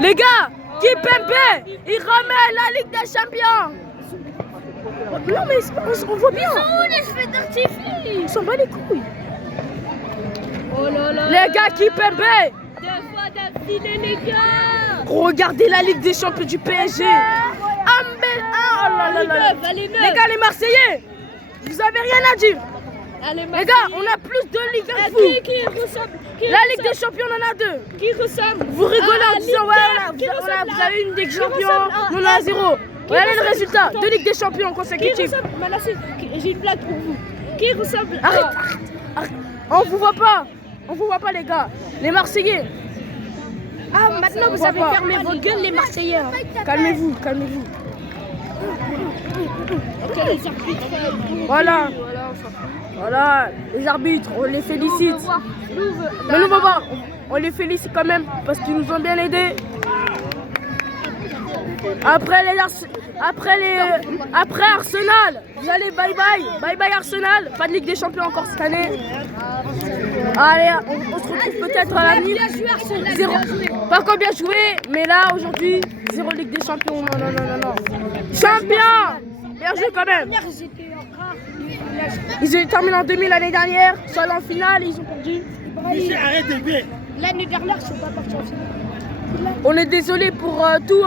Les gars, Kimpembe, il remet la Ligue des Champions. Non mais on voit bien. Ils sont où les feux d'artifice? On s'en bat les couilles. Oh là là. Les gars, Kimpembe. 2 fois d'affilée, les gars. Regardez la Ligue des Champions du PSG. Oh là là là. Les gars, les Marseillais, vous avez rien à dire. Allez, les gars, on a plus de Ligue que vous. Qui ressemble? La Ligue des Champions, on en a 2. Qui ressemble? Vous rigolez en disant, ouais, vous avez une Ligue des Champions, on en a 0. Regardez le résultat, 2 Ligues des Champions consécutives. J'ai une blague pour vous. Qui ressemble? Arrête. On vous voit pas les gars. Les Marseillais. Ah, maintenant vous avez fermé vos gueules les Marseillais. Calmez-vous. Ok, les arbitres. Voilà, les arbitres, on les félicite. Mais nous, on les félicite quand même parce qu'ils nous ont bien aidés. Après Arsenal, vous allez bye Arsenal, pas de Ligue des Champions encore cette année. Allez, on se retrouve peut-être à l'avenir. Pas encore bien joué, mais là aujourd'hui, 0 Ligue des Champions, non. Champion, bien joué quand même. Ils ont terminé en 2000 l'année dernière, sont allés en finale et ils ont perdu. L'année dernière, ils sont pas partis en finale. On est désolé pour tout.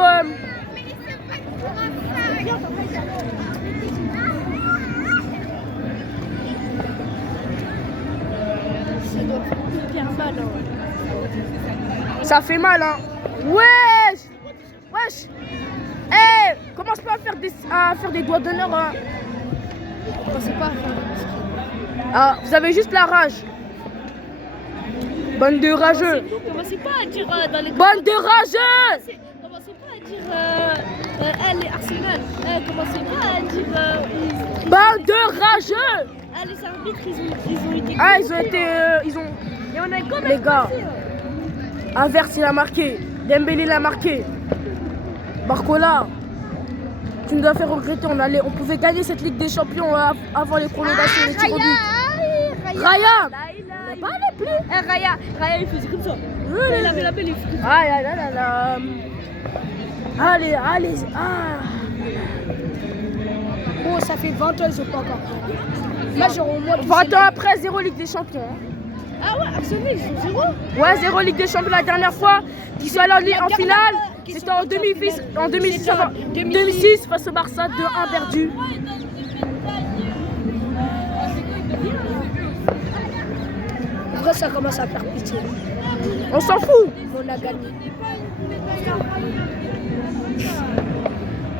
Ça fait mal, hein. Wesh. Commence pas à faire des doigts d'honneur. Hein. Vous avez juste la rage. Bande de rageux. Commencez pas à dire dans les bande de rageux. Commencez pas à dire elle est Arsenal. Commencez pas à dire bande de rageux. Les arbitres ils ont été. Ils ont. Les gars. Avers il a marqué. Dembélé l'a marqué. Barcola. Tu nous as fait regretter. On pouvait gagner cette Ligue des Champions avant les prolongations, les tirs au but. Raya. Pas aller plus. Raya il faisait comme ça. Il avait la belle. Allez. Oh, ça fait 20 ans, ils sont pas encore. Moi, j'aurai au moins 20 ans après, 0 Ligue des Champions. Ah ouais, Arsenal, ils sont 0. Ouais, 0 Ligue des Champions la dernière fois. Qu'ils sont allés en finale. C'était en 2006 face au Barça, 2-1 perdu. Après, ça commence à faire pitié. On s'en fout. On a gagné.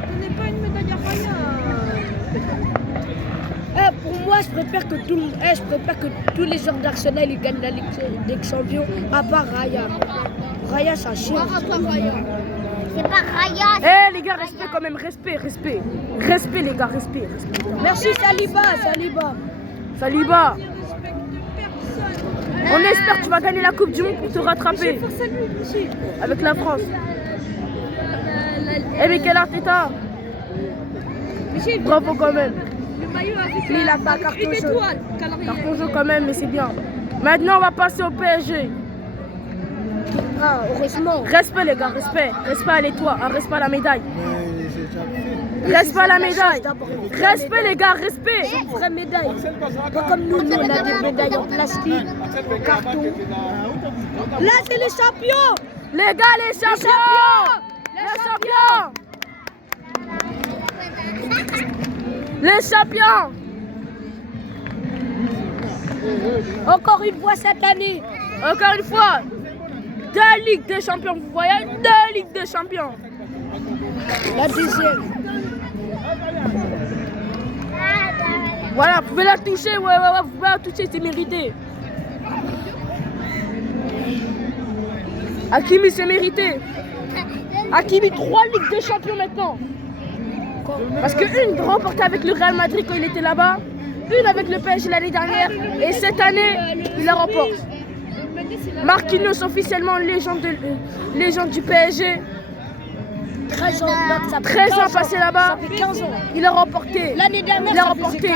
Donnez pas une médaille à Raya. Pour moi, je préfère que tous les joueurs d'Arsenal ils gagnent la Ligue des Champions, à part Raya. Raya, ça chie. C'est pas Raya. Les gars, respect quand même, respect. Respect les gars, respect. Merci Saliba. On espère que tu vas gagner la Coupe du Monde pour te rattraper. Avec la France. Mikel Arteta. Bravo quand même. Mais il a pas carton jaune. Carton jaune quand même, mais c'est bien. Maintenant, on va passer au PSG. Heureusement. Respect les gars, respect. Respect à l'étoile, respect à la médaille. Respect à la médaille. Respect les gars, respect. C'est une vraie médaille. Pas comme nous, on a des médailles en plastique, en carton. Là, c'est les champions. Les gars, les champions. Les champions. Encore une fois cette année. Encore une fois. 2 Ligues des Champions, vous voyez, 2 Ligues des Champions. La deuxième. Voilà, vous pouvez la toucher, ouais, vous pouvez la toucher, c'est mérité. Hakimi, c'est mérité. Hakimi, 3 Ligues des Champions maintenant. Parce qu'une remportée avec le Real Madrid quand il était là-bas, une avec le PSG l'année dernière, et cette année, il la remporte. Marquinhos officiellement légende du PSG. 13 ans, 13 ans passé là-bas. Ça fait 15 ans. Il a remporté. L'année dernière, il a remporté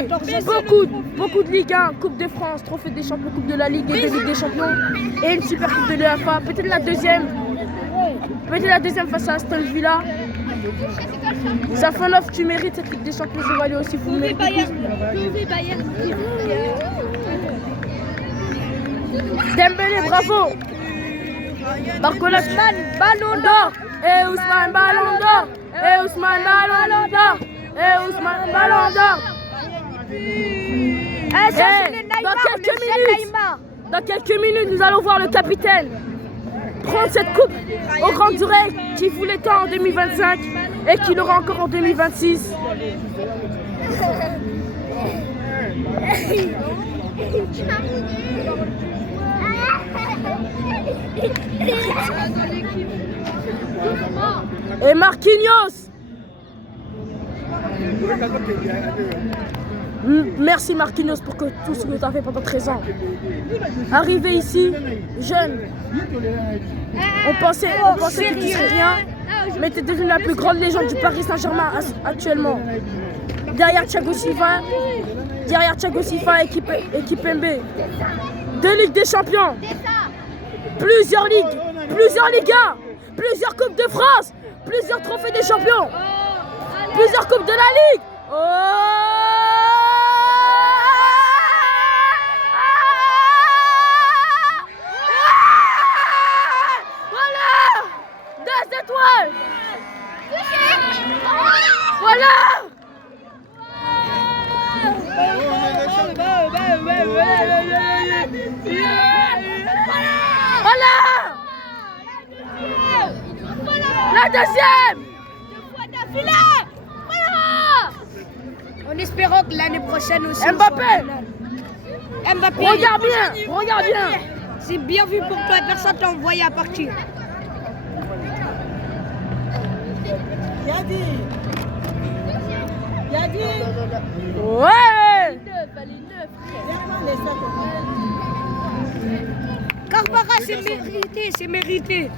beaucoup de Ligue 1, Coupe de France, Trophée des Champions, Coupe de la Ligue et de Ligue des Champions. Et une super Coupe de l'UEFA. Peut-être la deuxième. Mettez la deuxième face à Aston Villa. Safonov, tu mérites cette Ligue des Champions. Chevalier aussi, vous méritez. Dembélé, bravo. Barcola, ballon d'or. Et Ousmane, ballon d'or. Et Ousmane, ballon d'or. Et Ousmane, ballon d'or. Dans quelques minutes, nous allons voir le capitaine prendre cette coupe au Grand Durek qui voulait tant en 2025 et qui l'aura encore en 2026. Et Marquinhos. Merci Marquinhos pour tout ce que tu as fait pendant 13 ans. Arrivé ici, jeune, on pensait que tu serais rien, mais tu es devenu la plus grande légende du Paris Saint-Germain actuellement. Derrière Thiago Silva et Kimpembe. 2 Ligues des Champions, plusieurs Ligues, plusieurs Ligas, plusieurs Coupes de France, plusieurs trophées des champions, plusieurs Coupes de la Ligue. Voilà! Voilà! La deuxième! En espérant que l'année prochaine aussi. Mbappé! Regarde bien! C'est bien vu pour toi, personne t'a envoyé à partir. Yadi. Ouais! Carbara, c'est mérité.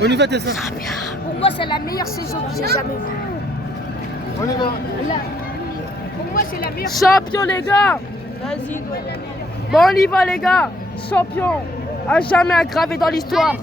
On y va, Tessa. Pour moi, c'est la meilleure saison que j'ai jamais vue. On y va. Pour moi, c'est la meilleure. Champion, les gars! Bon, on y va, les gars! Champion! À jamais aggravé dans l'histoire!